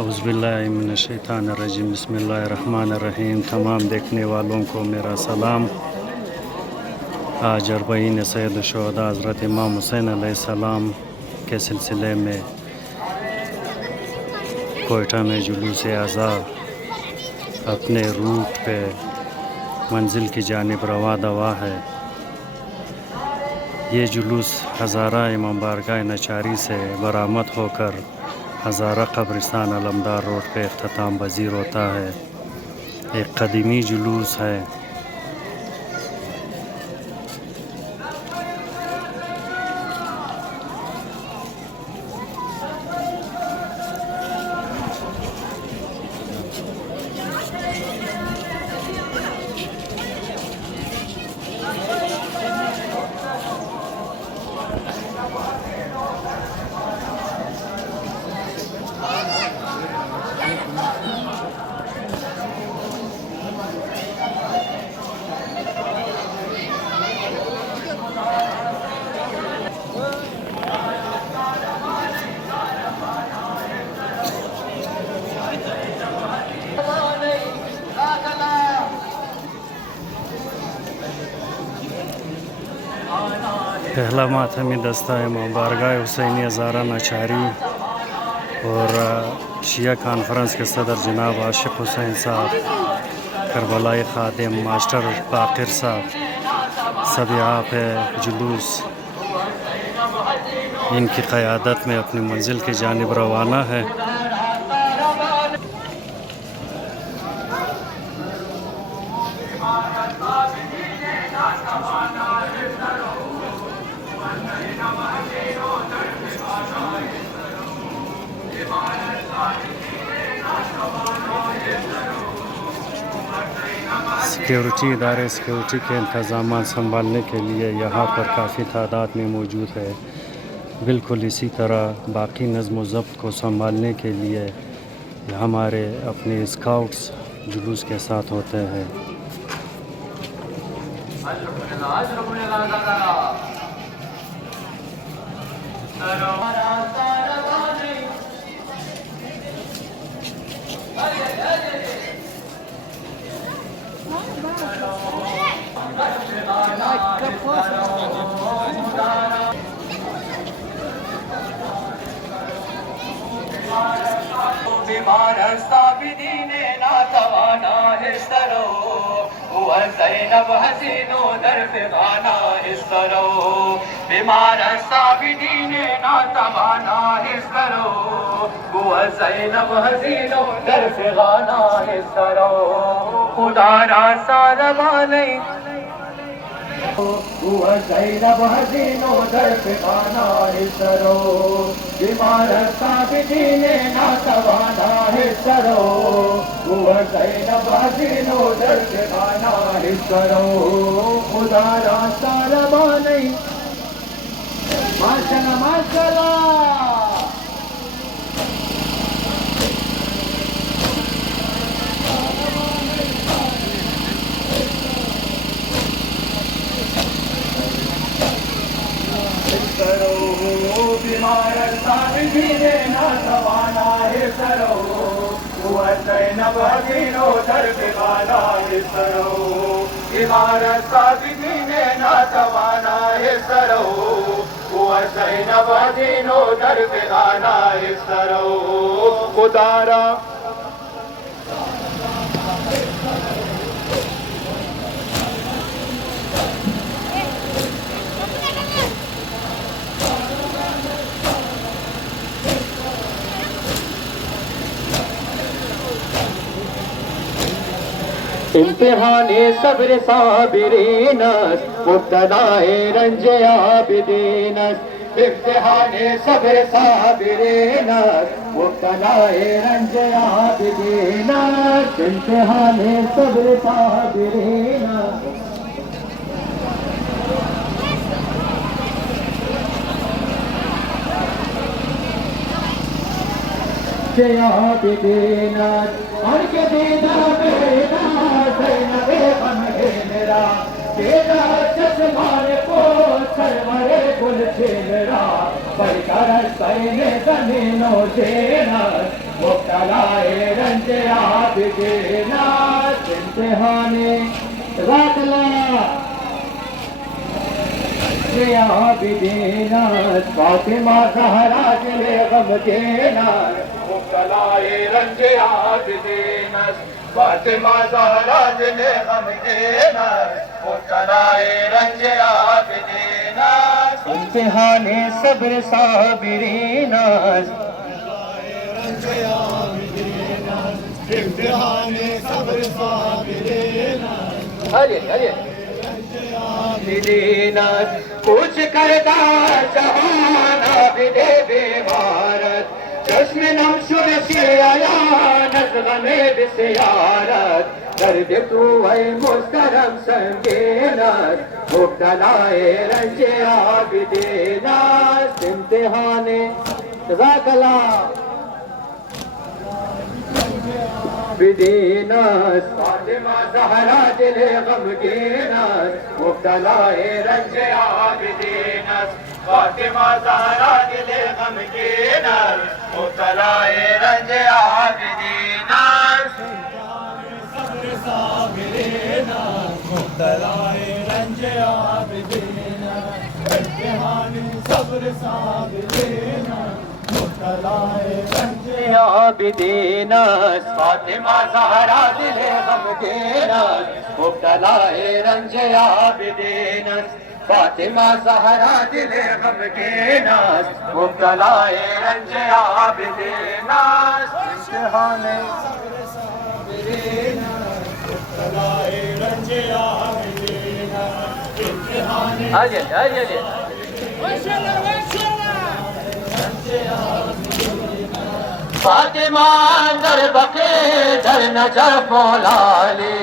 اعوذ باللہ من الشیطان الرجیم، بسم اللہ الرحمن الرحیم۔ تمام دیکھنے والوں کو میرا سلام۔ آج اربعین سید الشہداء حضرت امام حسین علیہ السلام کے سلسلے میں کوئٹہ میں جلوس اعزا اپنے روٹ پہ منزل کی جانب رواں دوا ہے۔ یہ جلوس ہزارہ امام بارگاہ نچاری سے برآمد ہو کر ہزارہ قبرستان علمدار روڈ پہ اختتام پذیر ہوتا ہے۔ ایک قدیمی جلوس ہے۔ پہلا ماتمی دستہ امام بارگاہ حسینی ہزارہ نچاری اور شیعہ کانفرنس کے صدر جناب عاشق حسین صاحب، کربلائی خادم ماسٹر باقر صاحب، سب یہاں پہ جلوس ان کی قیادت میں اپنی منزل کی جانب روانہ ہے۔ سیکیورٹی ادارے سیکیورٹی کے انتظامات سنبھالنے کے لیے یہاں پر کافی تعداد میں موجود ہے۔ بالکل اسی طرح باقی نظم و ضبط کو سنبھالنے کے لیے ہمارے اپنے اسکاؤٹس جلوس کے ساتھ ہوتے ہیں۔ بیمار الصابدین ناتوانا استرو هو زینب حسین در فغانا استرو بیمار الصابدین ناتوانا استرو هو زینب حسین در فغانا استرو خدا را سالمانی هو زینب حسین در فغانا استرو بیمار الصابدین ناتوانا استرو هو زینب حسین در فغانا استرو خدا را سالمانی ماشاءاللہ ماشاءاللہ۔ بیمار الصابدین ناتوانا استرو هو زینب حسین در فغانا استرو بیمار الصابدین ناتوانا استرو هو زینب حسین در فغانا استرو خدا را امتحان صبر صابرین مبتلا رنج عابدین، امتحان صبر صابرین مبتلا رنج عابدین، امتحان صبر صابرین عابدین اور کے دیدہ میرا زینب غم ہے میرا، تیرا چشمان کو سرور گل چہرہ، پر کرس پہنے زمینوں زینت مبتلا عابدین فاطمہ زہرا دل غمگین مبتلائے رنج عابدین فاطمہ زہرا دل غمگین مبتلائے رنج عابدین امتحان صبر صابرین امتحان صبر صابرین کچھ کرتا جہان عابد بیمارت چشم نم شد سیاحانت غم بسیارت درد تو اے محترم سنگینت مبتلائے رنج عابدینت امتحان جزاک اللہ بدینس فاطمہ زہرا دل غمگینس مبتلائے رنج عابدینس فاطمہ زہرا دل غمگینس مبتلائے رنج عابدینس صبر صابرین مبتلائے رنج عابدین امتحان صبر صابرین مبتلائے رنج عابدینس فاطمہ زہرا دل غمگینس مبتلائے رنج عابدینس فاطمہ زہرا دل غمگینس مبتلائے رنج عابدینس امتحان صابرین مبتلائے رنج عابدین امتحان فاطمہ در بقی در نجف مولالی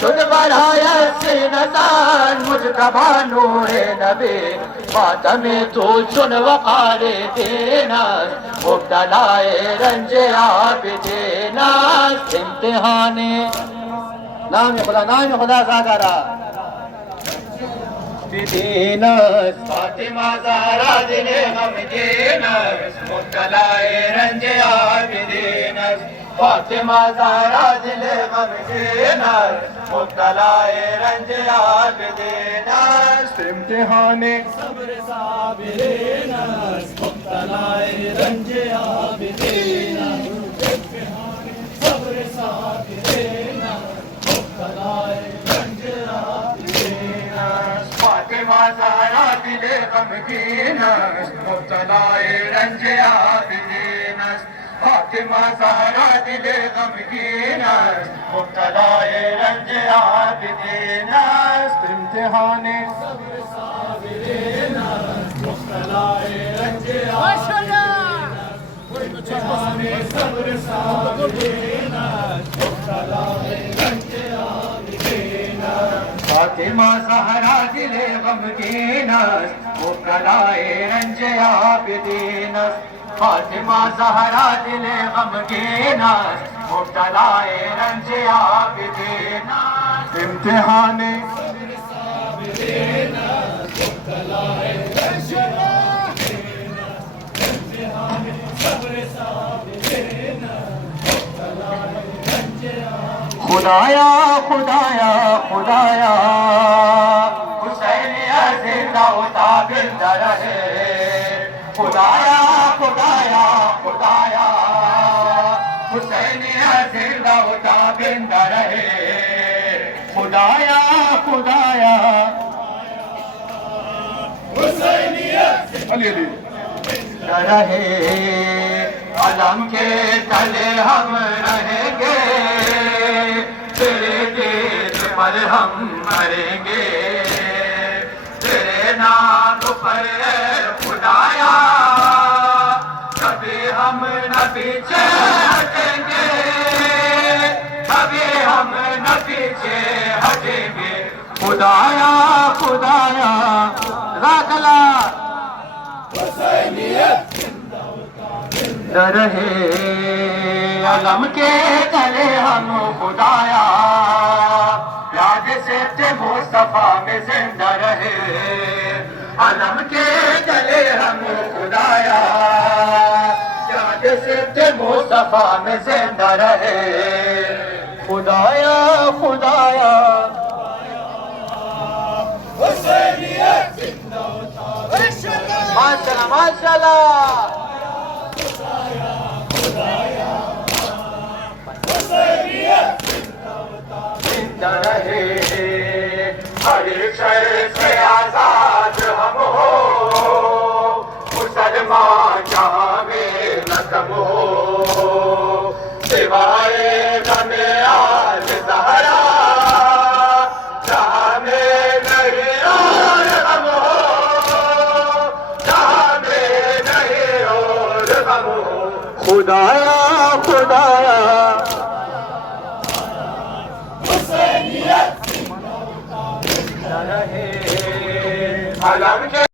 شد برایت نظر مجتبی نور نبی فاطم تو چن وقار دینس مبتلائے رنج عابدینس امتحان نام خدا زادارا بدینس فاطمہ زہرا دل غمگینس مبتلائے رنج عابدینس فاطمہ زہرا دل غمگینس مبتلائے رنج عابدینس امتحان صبر صابرین مبتلائے رنج عابدین امتحان صبر صابرین مبتلائے رنج عابدین فاطمہ زہرا دل غمگینس مبتلائے رنج عابدینس فاطمہ زہرا دل غمگینس مبتلائے رنج عابدینس امتحان صبر صابرین مبتلائے رنج عابدین امتحان صبر صابرین مبتلائے رنج عابدین فاطمہ زہرا دل غمگینس مبتلائے رنج عابدینس فاطمہ زہرا دل غمگینس مبتلائے رنج عابدینس امتحان صبر صابرین مبتلائے رنج عابدین امتحان صبر صابرین مبتلائے رنج عابدین خدایا خدایا خدایا حسین زندہ تابندہ رہے خدایا خدایا خدایا حسین زندہ تابندہ رہے خدایا خدایا حسینیت رہے علم کے تلے ہم رہیں گے تیرے دید پر ہم مریں گے تیرے نام پر اے خدایا کبھی ہم نہ پیچھے ہٹیں گے کبھی ہم نہ پیچھے ہٹیں گے خدایا خدایا جزاک اللہ حسینیت رہے علم کے تلے ہم خدایا یاد سے مصطفیٰ میں زندہ رہے علم کے تلے ہم خدایا یاد سے مصطفیٰ میں زندہ رہے خدایا خدایا حسینیت زندہ ماشاءاللہ ماشاءاللہ زندہ رہے ہر ایک شر سے آزاد ہم ہو مسلمان جہاں میں نظم ہو سوائے غم آل زہرا جہاں میں نہیں اور غم ہو جہاں میں نہیں اور غم ہو خدایا خدایا علم کے